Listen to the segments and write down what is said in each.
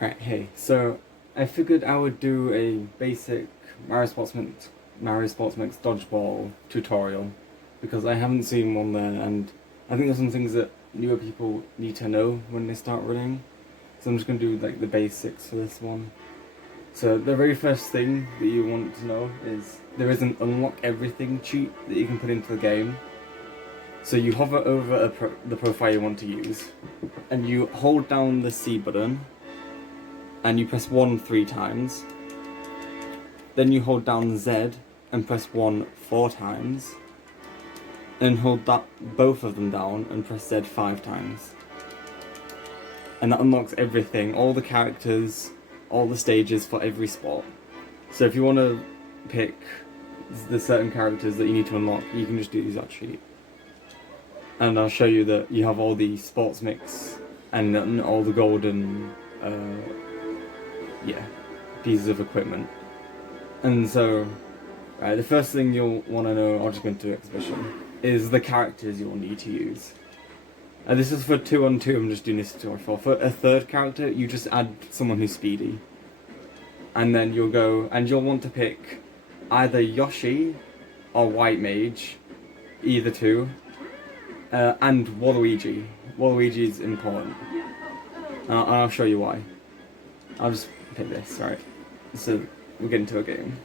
Right, hey, so I figured I would do a basic Mario Sports Mix Dodgeball tutorial because I haven't seen one there, and I think there's some things that newer people need to know when they start running. So I'm just gonna do like the basics for this one. So the very first thing that you want to know is there is an unlock everything cheat that you can put into the game. So you hover over the profile you want to use, and you hold down the C button, and you press 1 3 times. Then you hold down Z and press 1 4 times. And hold both of them down and press Z 5 times. And that unlocks everything, all the characters, all the stages for every sport. So if you want to pick the certain characters that you need to unlock, you can just use that cheat. And I'll show you that you have all the sports mix and all the golden pieces of equipment. And so, right, the first thing you'll want to know, I'll just go into exhibition, is the characters you'll need to use. This is for 2-on-2, I'm just doing this tutorial for. For a third character, you just add someone who's speedy. And then you'll go, and you'll want to pick either Yoshi or White Mage, either two, and Waluigi. Waluigi is important. I'll show you why. I'll just pick this, right? So we'll get into a game.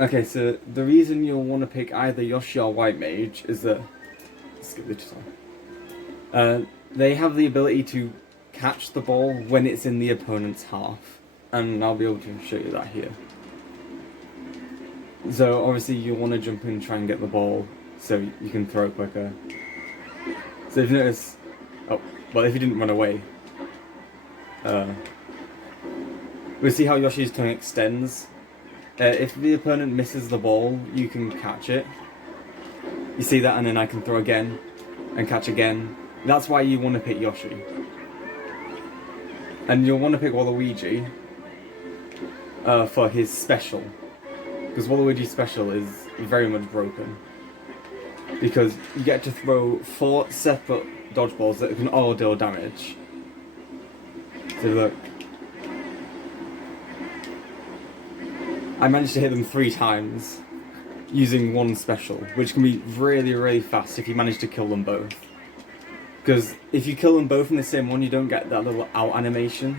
Okay, so the reason you'll want to pick either Yoshi or White Mage is that... skip the tutorial. They have the ability to catch the ball when it's in the opponent's half. And I'll be able to show you that here. So obviously you want to jump in and try and get the ball so you can throw it quicker. So if you notice... oh, well, if you didn't run away. We'll see how Yoshi's tongue extends. If the opponent misses the ball, you can catch it. You see that, and then I can throw again, and catch again. That's why you want to pick Yoshi. And you'll want to pick Waluigi for his special. Because Waluigi's special is very much broken. Because you get to throw 4 separate dodgeballs that can all deal damage. So look. I managed to hit them 3 times using one special, which can be really, really fast if you manage to kill them both. Because if you kill them both in the same one, you don't get that little out animation,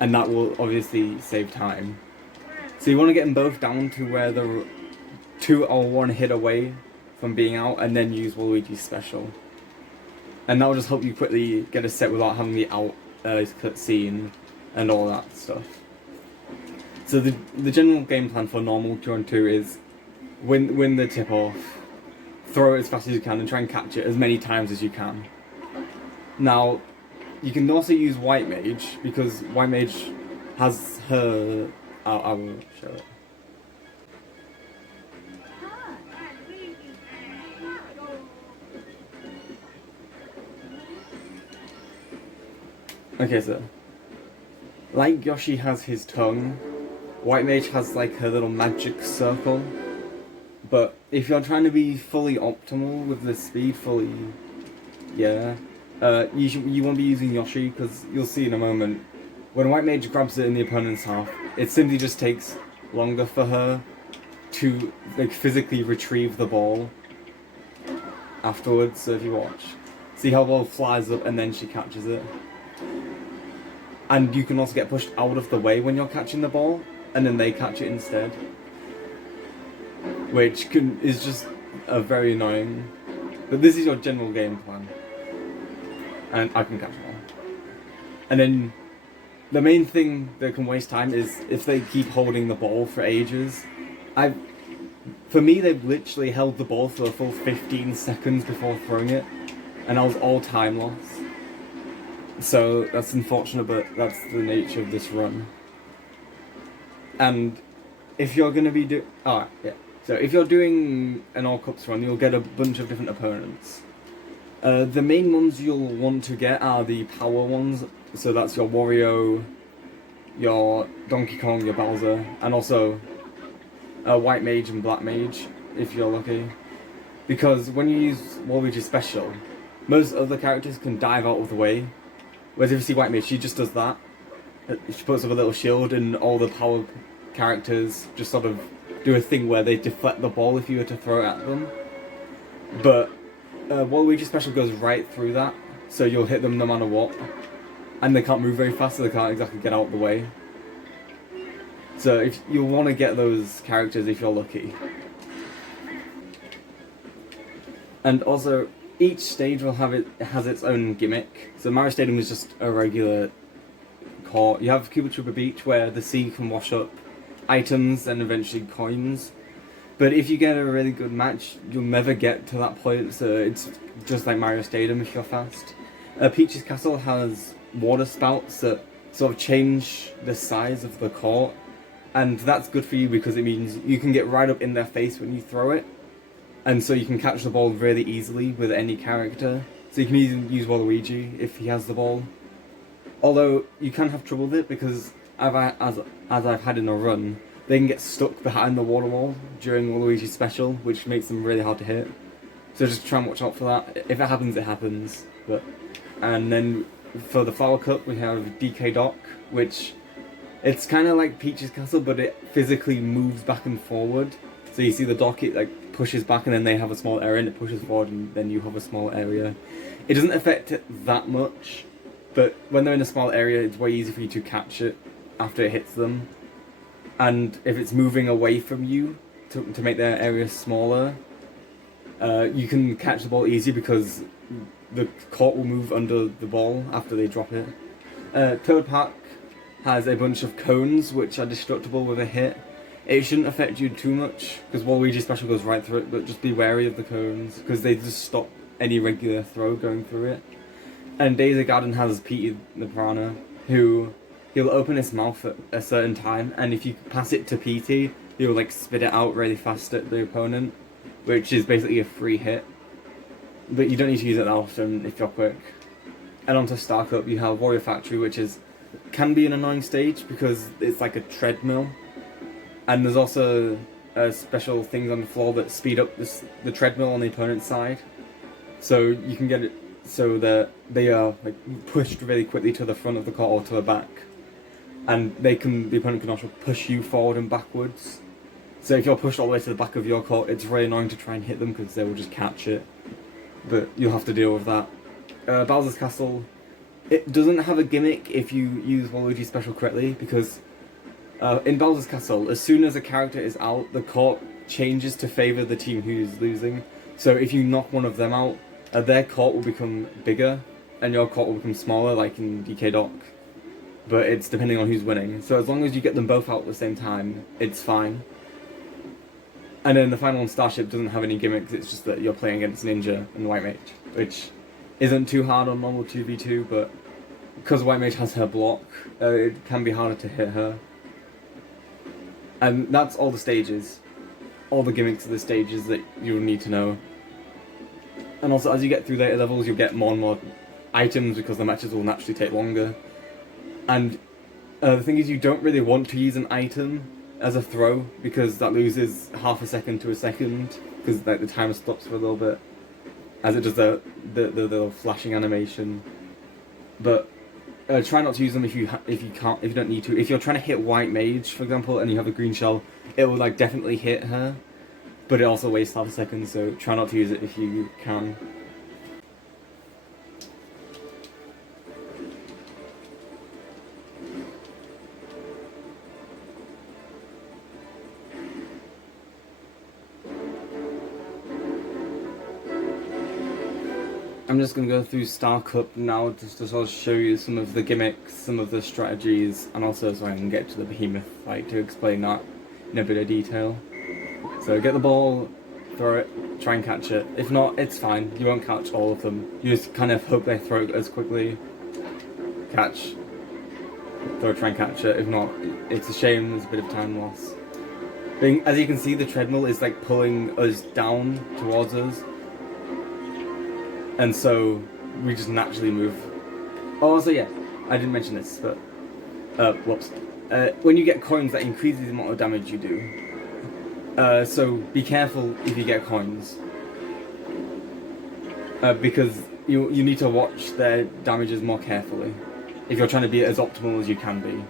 and that will obviously save time. So you want to get them both down to where they're 2 or 1 hit away from being out, and then use Waluigi's special. And that will just help you quickly get a set without having the out cutscene and all that stuff. So the general game plan for normal 2-on-2 is win the tip off, throw it as fast as you can, and try and catch it as many times as you can. Now, you can also use White Mage, because White Mage has her... I will show it. Okay, so like Yoshi has his tongue, White Mage has like her little magic circle. But if you're trying to be fully optimal with the speed, you won't be using Yoshi, because you'll see in a moment, when White Mage grabs it in the opponent's half, it simply just takes longer for her to like physically retrieve the ball afterwards. So if you watch, see how the ball flies up and then she catches it. And you can also get pushed out of the way when you're catching the ball, and then they catch it instead. Which is just very annoying. But this is your general game plan. And I can catch them all. And then the main thing that can waste time is if they keep holding the ball for ages. For me, they've literally held the ball for a full 15 seconds before throwing it. And that was all time loss. So that's unfortunate, but that's the nature of this run. And if you're going to be so if you're doing an All Cups run, you'll get a bunch of different opponents. The main ones you'll want to get are the power ones. So that's your Wario, your Donkey Kong, your Bowser, and also White Mage and Black Mage, if you're lucky. because when you use Waluigi's special, most other characters can dive out of the way. Whereas if you see White Mage, she just does that. She puts up a little shield, and all the power characters just sort of do a thing where they deflect the ball if you were to throw it at them. But Waluigi's special goes right through that, so you'll hit them no matter what. And they can't move very fast, so they can't exactly get out of the way. So if you want to get those characters if you're lucky. And also, each stage will has its own gimmick. So Mario Stadium is just a regular court. You have Cuba Chuba Beach where the sea can wash up items and eventually coins. But if you get a really good match, you'll never get to that point, so it's just like Mario Stadium if you're fast. Peach's Castle has water spouts that sort of change the size of the court, and that's good for you because it means you can get right up in their face when you throw it, and so you can catch the ball really easily with any character. So you can even use Waluigi if he has the ball. Although you can have trouble with it because as I've had in a run, they can get stuck behind the water wall during Waluigi's special, which makes them really hard to hit. So just try and watch out for that. If it happens, it happens. And then for the Flower Cup, we have DK Dock, which it's kind of like Peach's Castle, but it physically moves back and forward. So you see the dock, it like pushes back, and then they have a small area, and it pushes forward, and then you have a small area. It doesn't affect it that much, but when they're in a small area, it's way easier for you to catch it after it hits them. And if it's moving away from you to make their area smaller, you can catch the ball easier because the court will move under the ball after they drop it. Toad Park has a bunch of cones which are destructible with a hit. It shouldn't affect you too much because Waluigi's special goes right through it, but just be wary of the cones because they just stop any regular throw going through it. And Daisy Garden has Petey the Piranha, who he'll open his mouth at a certain time, and if you pass it to Petey, he'll like spit it out really fast at the opponent, which is basically a free hit. But you don't need to use it that often if you're quick. And onto Star Cup, you have Warrior Factory, which can be an annoying stage because it's like a treadmill. And there's also special things on the floor that speed up the treadmill on the opponent's side. So you can get it so that they are like pushed really quickly to the front of the court or to the back. And the opponent can also push you forward and backwards. So if you're pushed all the way to the back of your court, it's really annoying to try and hit them because they will just catch it. But you'll have to deal with that. Bowser's Castle, it doesn't have a gimmick if you use Waluigi's special correctly, because in Bowser's Castle, as soon as a character is out, the court changes to favour the team who's losing. So if you knock one of them out, their court will become bigger, and your court will become smaller, like in DK Dock. But it's depending on who's winning. So as long as you get them both out at the same time, it's fine. And then the final one, Starship, doesn't have any gimmicks, it's just that you're playing against Ninja and White Mage, which isn't too hard on normal 2v2, but because White Mage has her block, it can be harder to hit her. And that's all the stages. All the gimmicks of the stages that you'll need to know. And also, as you get through later levels, you'll get more and more items because the matches will naturally take longer. And the thing is, you don't really want to use an item as a throw because that loses half a second to a second because like the timer stops for a little bit as it does the little flashing animation. But try not to use them if you don't need to. If you're trying to hit White Mage, for example, and you have a green shell, it will like definitely hit her, but it also wastes half a second. So try not to use it if you can. I'm just going to go through Star Cup now just to sort of show you some of the gimmicks, some of the strategies, and also so I can get to the behemoth fight to explain that in a bit of detail. So get the ball, throw it, try and catch it. If not, it's fine, you won't catch all of them. You just kind of hope they throw it as quickly. Catch. Throw, try and catch it. If not, it's a shame, there's a bit of time loss. As you can see, the treadmill is like pulling us down towards us. And so we just naturally move. Oh, also, yeah, I didn't mention this, but whoops. When you get coins, that increases the amount of damage you do. So be careful if you get coins. because you need to watch their damages more carefully if you're trying to be as optimal as you can be.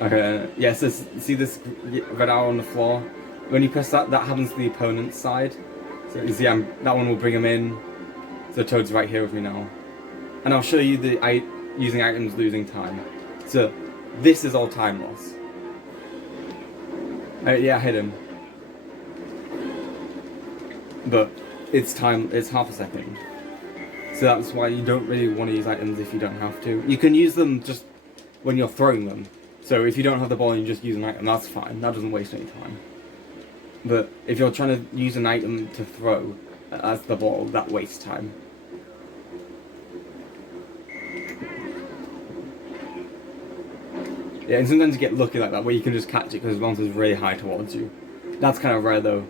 Okay, yeah, so see this red arrow on the floor? When you press that, that happens to the opponent's side. So you see, that one will bring him in. So Toad's right here with me now. And I'll show you using items losing time. So this is all time loss. Yeah, I hit him. But it's half a second. So that's why you don't really want to use items if you don't have to. You can use them just when you're throwing them. So if you don't have the ball and you just use an item, that's fine. That doesn't waste any time. But if you're trying to use an item to throw as the ball, that wastes time. Yeah, and sometimes you get lucky like that, where you can just catch it because it bounces really high towards you. That's kind of rare though.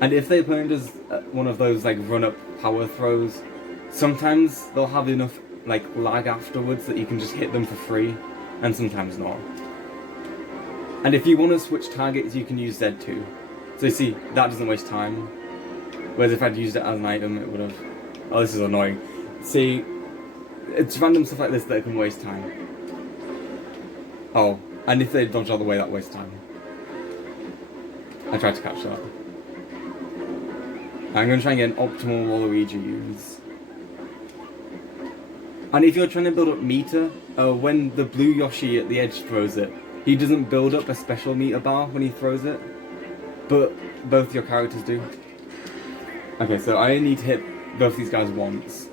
And if the opponent does one of those like run-up power throws, sometimes they'll have enough like lag afterwards that you can just hit them for free, and sometimes not. And if you want to switch targets, you can use Z2. So you see, that doesn't waste time. Whereas if I'd used it as an item, it would have... Oh, this is annoying. See, it's random stuff like this that can waste time. Oh, and if they dodge all the way, that wastes time. I tried to catch that. I'm going to try and get an optimal Waluigi use. And if you're trying to build up meter, when the blue Yoshi at the edge throws it, he doesn't build up a special meter bar when he throws it, but both your characters do. Okay, so I need to hit both these guys once.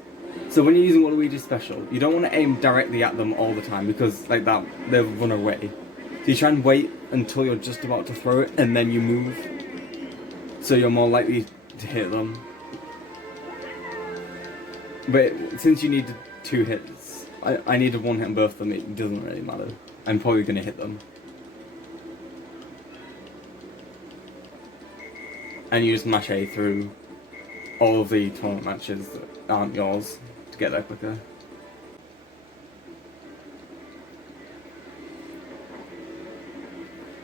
So when you're using Waluigi special, you don't want to aim directly at them all the time, because like that, they'll run away. So you try and wait until you're just about to throw it, and then you move. So you're more likely to hit them. But since you need 2 hits, I needed 1 hit on both of them, it doesn't really matter. I'm probably going to hit them. And you just mash A through all of the tournament matches that aren't yours to get there quicker.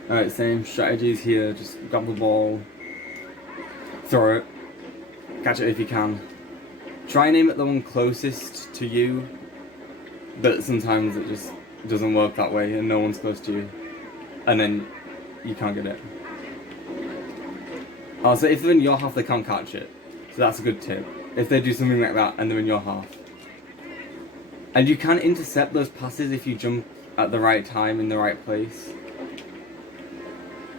Alright, same strategies here, just grab the ball, throw it, catch it if you can. Try and aim at the one closest to you, but sometimes it just doesn't work that way and no one's close to you, and then you can't get it. Oh, so if they're in your half, they can't catch it, so that's a good tip. If they do something like that and they're in your half. And you can intercept those passes if you jump at the right time in the right place.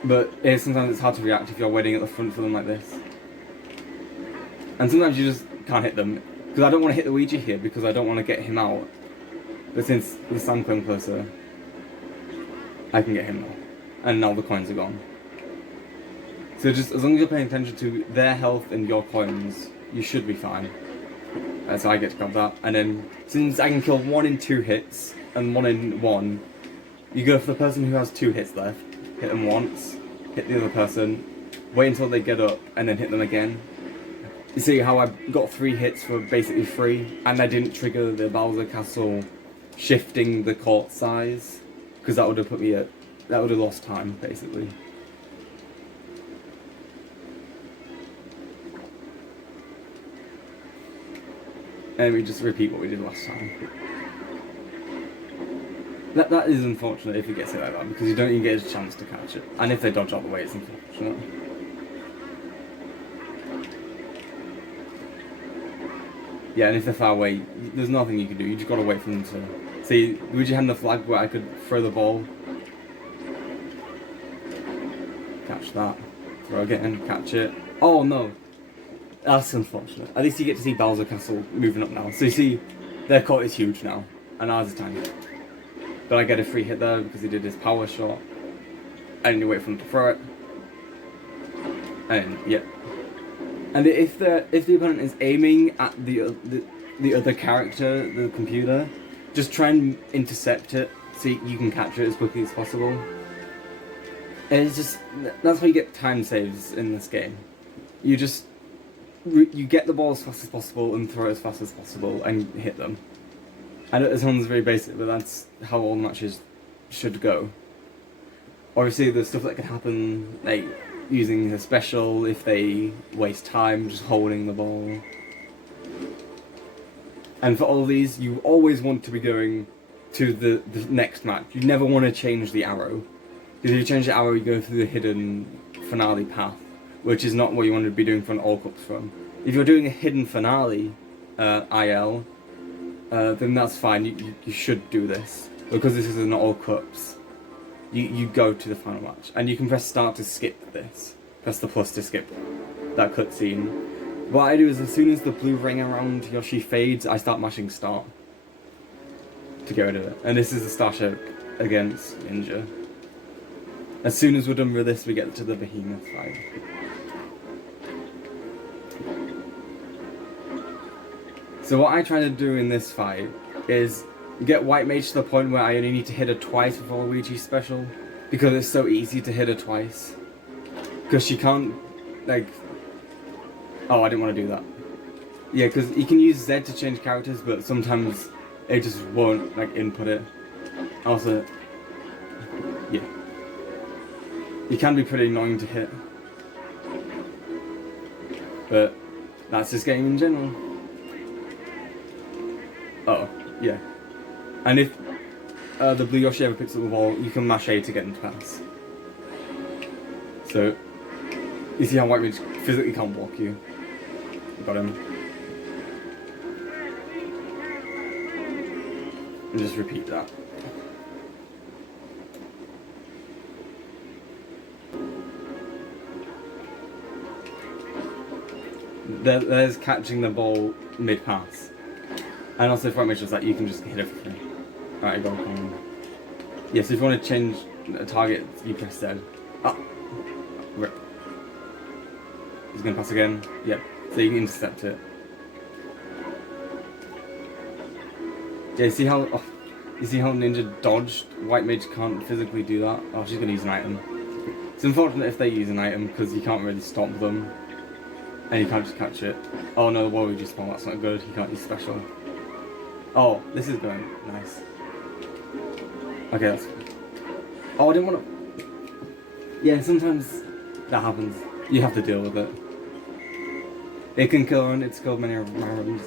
But sometimes it's hard to react if you're waiting at the front for them like this. And sometimes you just can't hit them. Because I don't want to hit Luigi here because I don't want to get him out. But since the sun came closer, I can get him now. And now the coins are gone. So just as long as you're paying attention to their health and your coins, you should be fine. So I get to grab that. And then, since I can kill 1 in 2 hits, and 1 in 1, you go for the person who has 2 hits left. Hit them once, hit the other person, wait until they get up, and then hit them again. You see how I got 3 hits for basically free, and I didn't trigger the Bowser Castle shifting the court size, because that would have put me at... that would have lost time, basically. And we just repeat what we did last time. That is unfortunate if it gets hit like that, because you don't even get a chance to catch it. And if they dodge all the way, it's unfortunate. Yeah, and if they're far away, there's nothing you can do. You just gotta wait for them to... See, Luigi had the flag where I could throw the ball. Catch that. Throw again, catch it. Oh no! That's unfortunate. At least you get to see Bowser Castle moving up now. So you see, their court is huge now, and ours is tiny. But I get a free hit there because he did his power shot. And you wait for him to throw it. And yep. And if the opponent is aiming at the other character, the computer, just try and intercept it so you can capture it as quickly as possible. And it's just, that's how you get time saves in this game. You just, you get the ball as fast as possible and throw it as fast as possible and hit them. I know it sounds very basic, but that's how all matches should go. Obviously, there's stuff that can happen, like, using a special if they waste time just holding the ball. And for all these, you always want to be going to the next match. You never want to change the arrow. Because if you change the arrow, you go through the hidden finale path, which is not what you want to be doing for an All Cups run. If you're doing a hidden finale IL, then that's fine. You should do this. Because this is an All Cups, you go to the final match. And you can press start to skip this. Press the plus to skip that cutscene. What I do is as soon as the blue ring around Yoshi fades, I start mashing start to get rid of it. And this is the star shake against Ninja. As soon as we're done with this, we get to the behemoth fight. So what I try to do in this fight is get White Mage to the point where I only need to hit her twice with Luigi's special, because it's so easy to hit her twice. Because she can't, like... Oh, I didn't want to do that. Yeah, because you can use Z to change characters, but sometimes it just won't, like, input it. Also, yeah. You can be pretty annoying to hit. But that's this game in general. Oh, yeah. And if the blue Yoshi ever picks up the ball, you can mash A to get him to pass. So, you see how White Mage physically can't block you. Got him. And just repeat that. There's catching the ball mid-pass. And also if White Mage does that, you can just hit it for free. Alright, go on. Yeah, so if you want to change a target, you press Z. Ah! Rip. He's going to pass again. Yep. So you can intercept it. Yeah, you see how Ninja dodged? White Mage can't physically do that. Oh, she's going to use an item. It's unfortunate if they use an item because you can't really stop them. And you can't just catch it. Oh no, the Waluigi spawn, that's not good. You can't use special. Oh, this is going nice. Okay, that's good. Oh, I didn't want to... Yeah, sometimes that happens. You have to deal with it. It can kill her, it's killed many of my runs.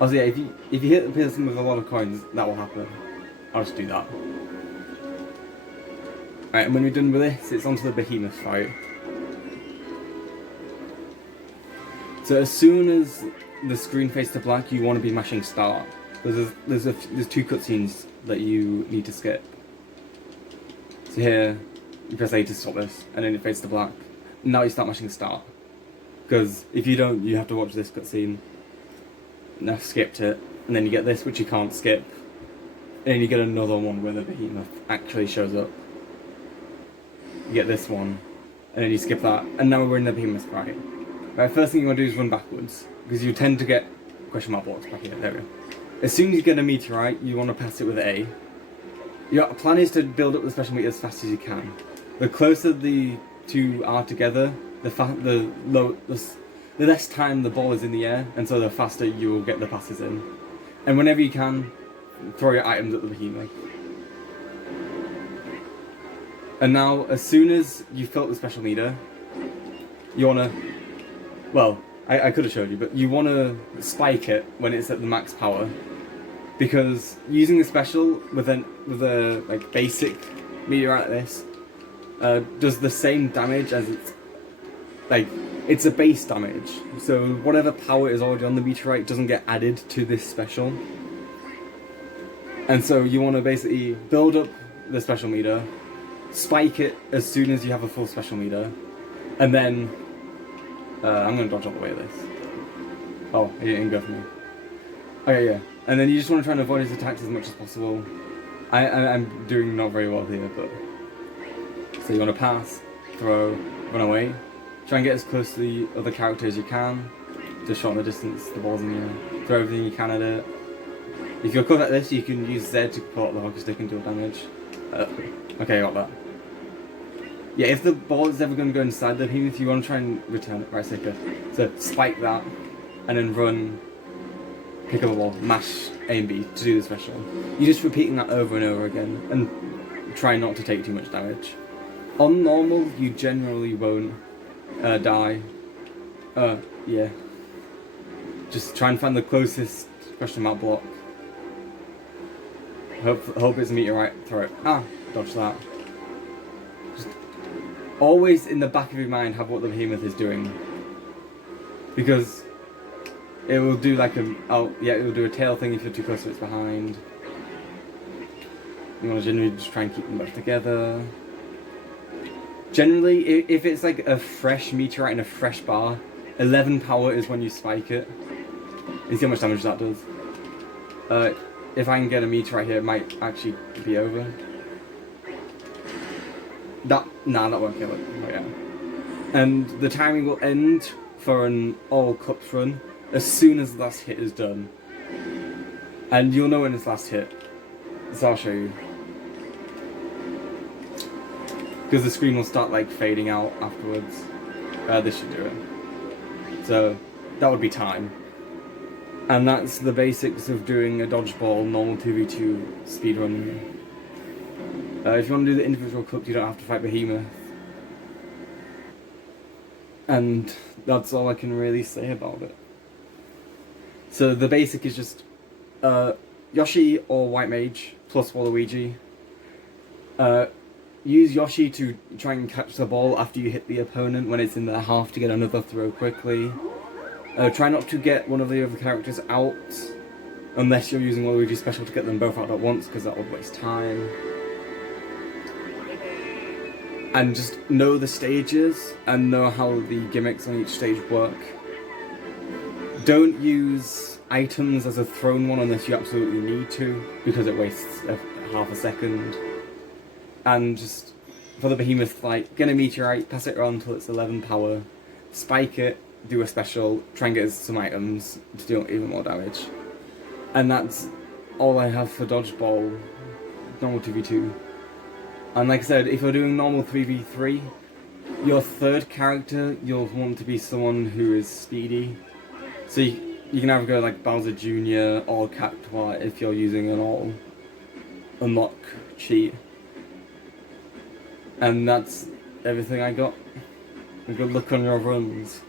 Also, yeah, if you hit the person with a lot of coins, that will happen. I'll just do that. Alright, and when we're done with this, it's onto the behemoth fight. So as soon as the screen fades to black, you want to be mashing start. Because there's two cutscenes that you need to skip. So here, you press A to stop this, and then it fades to black. Now you start mashing start. Because if you don't, you have to watch this cutscene. Now skipped it, and then you get this, which you can't skip. And then you get another one where the behemoth actually shows up. You get this one, and then you skip that, and now we're in the behemoth fight. Right, first thing you want to do is run backwards, because you tend to get question mark blocks back here. There we go. As soon as you get a meteorite, you want to pass it with A. Your plan is to build up the special meter as fast as you can. The closer the two are together, the less time the ball is in the air, and so the faster you will get the passes in. And whenever you can, throw your items at the behemoth. And now, as soon as you've filled the special meter, you wanna, well, I could have showed you, but you wanna spike it when it's at the max power, because using the special with a like basic meteorite like this does the same damage as it's a base damage. So whatever power is already on the meteorite doesn't get added to this special. And so you want to basically build up the special meter, spike it as soon as you have a full special meter, and then I'm going to dodge all the way of this. Oh, he didn't go for me. Okay, yeah. And then you just want to try and avoid his attacks as much as possible. I'm doing not very well here, but... So you want to pass, throw, run away. Try and get as close to the other character as you can. Just shorten the distance, the ball's in the air. Throw everything you can at it. If you're caught like this, you can use Z to pull out the hockey stick and deal damage. Okay, I got that. Yeah, if the ball is ever going to go inside the beam, if you want to try and return it, right, so good. So spike that, and then run, pick up a ball, mash A and B to do the special. You're just repeating that over and over again, and try not to take too much damage. On normal, you generally won't die. Yeah. Just try and find the closest question mark block. Hope it's a meteorite. Throw it. Ah, dodge that. Just always in the back of your mind have what the behemoth is doing, because it will do like it will do a tail thing if you're too close to its behind. You want to generally just try and keep them both together. Generally, if it's like a fresh meteorite and a fresh bar, 11 power is when you spike it. You see how much damage that does. If I can get a meteorite here, it might actually be over. That won't kill it. But yeah. And the timing will end for an all cups run as soon as the last hit is done. And you'll know when it's last hit. So I'll show you. Because the screen will start like fading out afterwards. This should do it. So that would be time. And that's the basics of doing a dodgeball normal 2v2 speedrun. If you want to do the individual cups, you don't have to fight Behemoth. And that's all I can really say about it. So the basic is just Yoshi or White Mage plus Waluigi. Use Yoshi to try and catch the ball after you hit the opponent when it's in their half to get another throw quickly. Try not to get one of the other characters out unless you're using Waluigi special to get them both out at once, because that would waste time. And just know the stages and know how the gimmicks on each stage work. Don't use items as a thrown one unless you absolutely need to, because it wastes half a second. And just for the Behemoth fight, get a meteorite, pass it around until it's 11 power, spike it, do a special, try and get some items to do even more damage. And that's all I have for dodgeball, normal 2v2. And like I said, if you're doing normal 3v3, your third character, you'll want to be someone who is speedy. So you can either go like Bowser Jr. or Cactuar if you're using an all unlock cheat. And that's everything I got. Good luck on your runs.